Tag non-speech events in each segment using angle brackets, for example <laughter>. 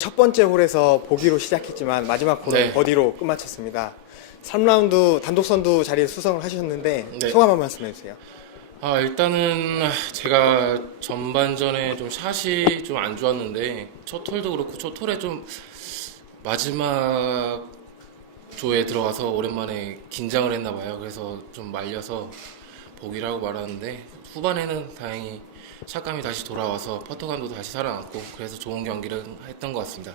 첫 번째 홀에서 보기로 시작했지만 마지막 홀은 네. 버디로 끝마쳤습니다. 3라운드 단독 선두 자리에 수성을 하셨는데 네. 소감 한 말씀해 주세요. 아 일단은 제가 전반전에 좀 샷이 좀 안 좋았는데 첫 홀도 그렇고 첫 홀에 좀 마지막 조에 들어가서 오랜만에 긴장을 했나 봐요. 그래서 좀 말려서 보기라고 말하는데 후반에는 다행히 샷감이 다시 돌아와서 퍼터감도 다시 살아났고 그래서 좋은 경기를 했던 것 같습니다.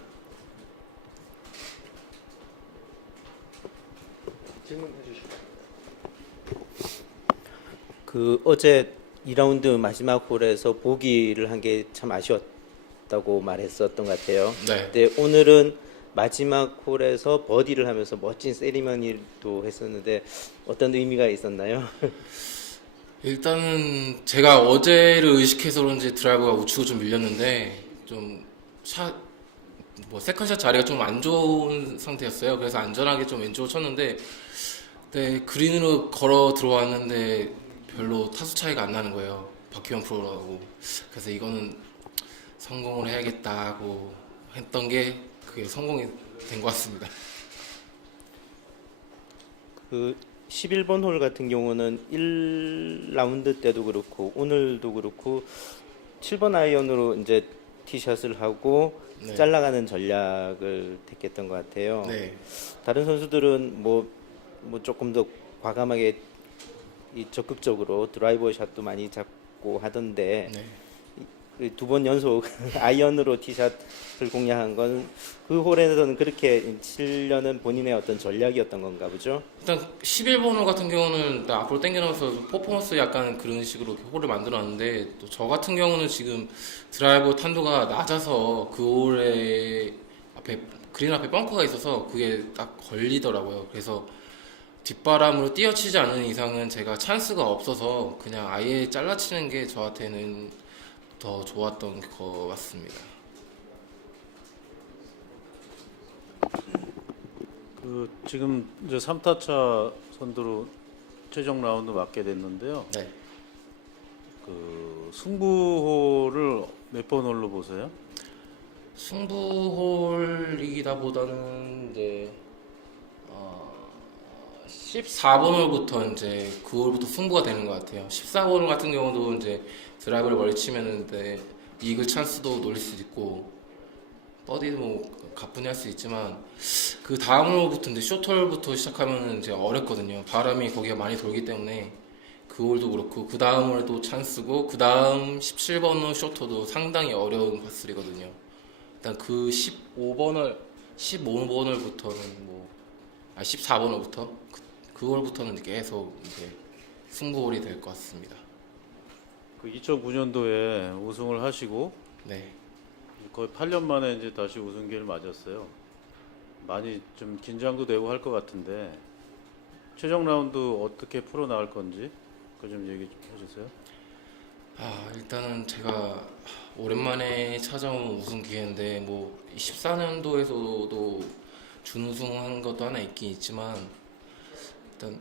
질문해 주시죠. 그 어제 2라운드 마지막 홀에서 보기를 한 게 참 아쉬웠다고 말했었던 것 같아요. 네. 근데 오늘은 마지막 홀에서 버디를 하면서 멋진 세리머니도 했었는데 어떤 의미가 있었나요? <laughs> 일단은 제가 어제를 의식해서 그런지 드라이버가 우측으로 좀 밀렸는데 좀 샷, 뭐 세컨샷 자리가 좀 안 좋은 상태였어요. 그래서 안전하게 좀 왼쪽으로 쳤는데 네, 그린으로 걸어 들어왔는데 별로 타수 차이가 안 나는 거예요. 박희원 프로라고. 그래서 이거는 성공을 해야겠다고 했던 게 그게 성공이 된 것 같습니다. 그 11번 홀 같은 경우는 1라운드 때도 그렇고 오늘도 그렇고 7번 아이언으로 이제 티샷을 하고 네. 잘라가는 전략을 택했던 것 같아요. 네. 다른 선수들은 뭐, 뭐 조금 더 과감하게 이 적극적으로 드라이버 샷도 많이 잡고 하던데 네. 두 번 연속 <laughs> 아이언으로 티샷을 공략한 건 그 홀에서는 그렇게 치려는 본인의 어떤 전략이었던 건가 보죠. 일단 11번 홀 같은 경우는 일단 앞으로 당겨놓으면서 퍼포먼스 약간 그런 식으로 홀을 만들어놨는데 또 저 같은 경우는 지금 드라이버 탄도가 낮아서 그 홀에 앞에 그린 앞에 벙커가 있어서 그게 딱 걸리더라고요. 그래서 뒷바람으로 뛰어치지 않는 이상은 제가 찬스가 없어서 그냥 아예 잘라치는 게 저한테는 더 좋았던 것 같습니다. 그 지금 이제 3타차 선두로 최종 라운드 맡게 됐는데요. 네. 그 승부호를 몇번 홀로 보세요? 승부홀이기다 보다는 이제 어 14번 홀부터 이제 그 홀부터 승부가 되는 것 같아요. 14번 홀 같은 경우도 이제 드라이브를 멀리 치면은 이제 이글 찬스도 노릴 수 있고 버디도 뭐 가뿐히 할 수 있지만 그 다음 홀부터 이제 쇼트홀부터 시작하면은 이제 어렵거든요. 바람이 거기가 많이 돌기 때문에 그 홀도 그렇고 그 다음 홀도 찬스고 그 다음 17번 홀 쇼트도 상당히 어려운 파스리거든요. 일단 그 15번을 15번을부터는 뭐, 아 14번을부터 그, 그걸부터는 계속 이제 승부홀이 될 것 같습니다. 그 2009년도에 우승을 하시고 네, 거의 8년 만에 이제 다시 우승기를 맞았어요. 많이 좀 긴장도 되고 할 것 같은데 최종 라운드 어떻게 풀어 나갈 건지 그 좀 얘기 좀 해주세요. 아 일단은 제가 오랜만에 찾아온 우승 기회인데 뭐 14년도에서도 준우승한 것도 하나 있긴 있지만 일단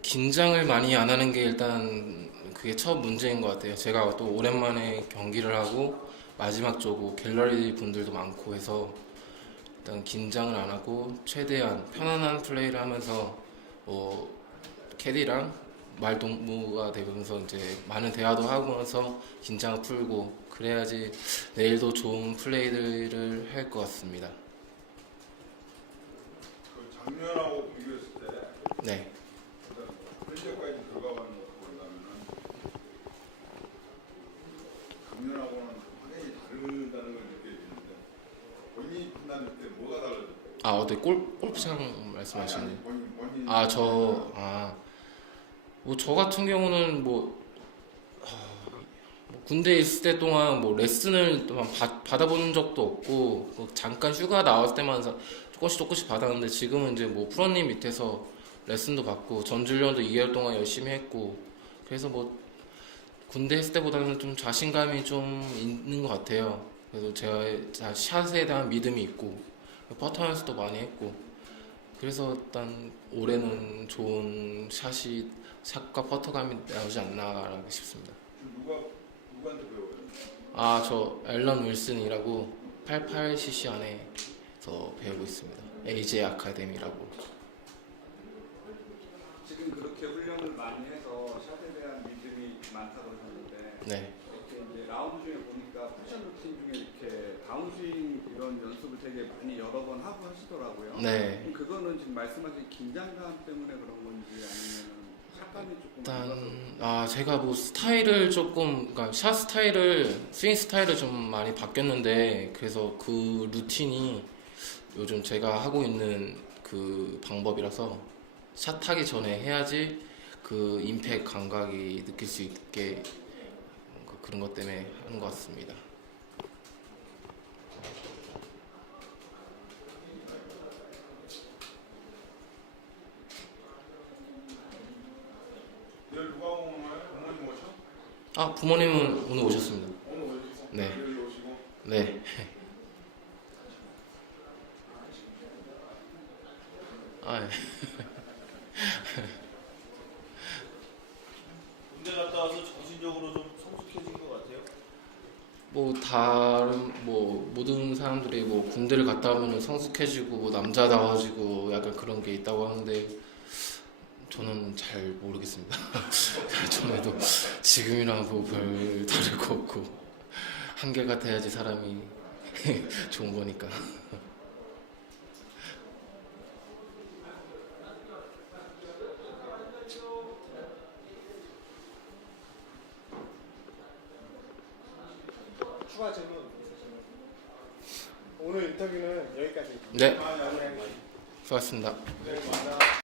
긴장을 많이 안 하는 게 일단 그게 첫 문제인 것 같아요. 제가 또 오랜만에 경기를 하고 마지막 조고 갤러리 분들도 많고 해서 일단 긴장을 안 하고 최대한 편안한 플레이를 하면서 뭐 캐디랑 말동무가 되면서 이제 많은 대화도 하면서 긴장을 풀고 그래야지 내일도 좋은 플레이들을 할 것 같습니다. 그 작년하고 비교했을 때 네. 현재까지 들어가는 거 본다면은 작년하고는 확연히 다르다는 걸 느껴지는데 본인이 판단할 때 뭐가 달라졌어요? 아 어때 골 골프장 말씀하시는? 본인 본인 아저 아 뭐 저 같은 경우는 뭐, 하, 뭐 군대 에 있을 때 동안 뭐 레슨을 또한 받- 받아본 적도 없고 뭐 잠깐 휴가 나왔을 때만 사- 조금씩 조금씩 받았는데 지금은 이제 뭐 프로님 밑에서 레슨도 받고 전주련도 2개월 동안 열심히 했고 그래서 뭐 군대 했을 때보다는 좀 자신감이 좀 있는 것 같아요. 그래서 제가 자- 샷에 대한 믿음이 있고 퍼터 연습도 많이 했고 그래서 일단 올해는 좋은 샷이 샷과 퍼터감이 나오지 않나 싶습니다. 누가 누구한테 배워요? 아저 앨런 윌슨이라고 88cc 안에서 배우고 있습니다. AJ 아카데미라고. 그렇게 훈련을 많이 해서 샷에 대한 믿음이 많다고 하셨는데 네. 이렇게 이제 라운드 중에 보니까 쿠션 루틴 중에 이렇게 다운스윙 이런 연습을 되게 많이 여러 번 하고 하시더라고요. 네. 그럼 그거는 지금 말씀하신 긴장감 때문에 그런 건지 아니면 샷감이 조금 일단 아 제가 뭐 스타일을 조금 그러니까 샷 스타일을 스윙 스타일을 좀 많이 바뀌었는데 그래서 그 루틴이 요즘 제가 하고 있는 그 방법이라서 샷 하기 전에 해야지 그 임팩 감각이 느낄 수 있게 그- 그런 것 때문에 하는 것 같습니다. 아 부모님은 오늘 오셨습니다. 네. 네. <laughs> 아, 예. <laughs> 군대 갔다 와서 정신적으로 좀 성숙해진 것 같아요. 뭐 다른 뭐 모든 사람들이 뭐 군대를 갔다 오면 성숙해지고 뭐 남자다워지고 약간 그런 게 있다고 하는데 저는 잘 모르겠습니다. 전에도 지금이랑 뭐별 다를 거 없고 한결 같아야지 사람이 <laughs> 좋은 거니까. 추가 질문 있으시면 오늘 인터뷰는 여기까지 네, 마무리하겠습니다. 수고하셨습니다. 고생하셨습니다.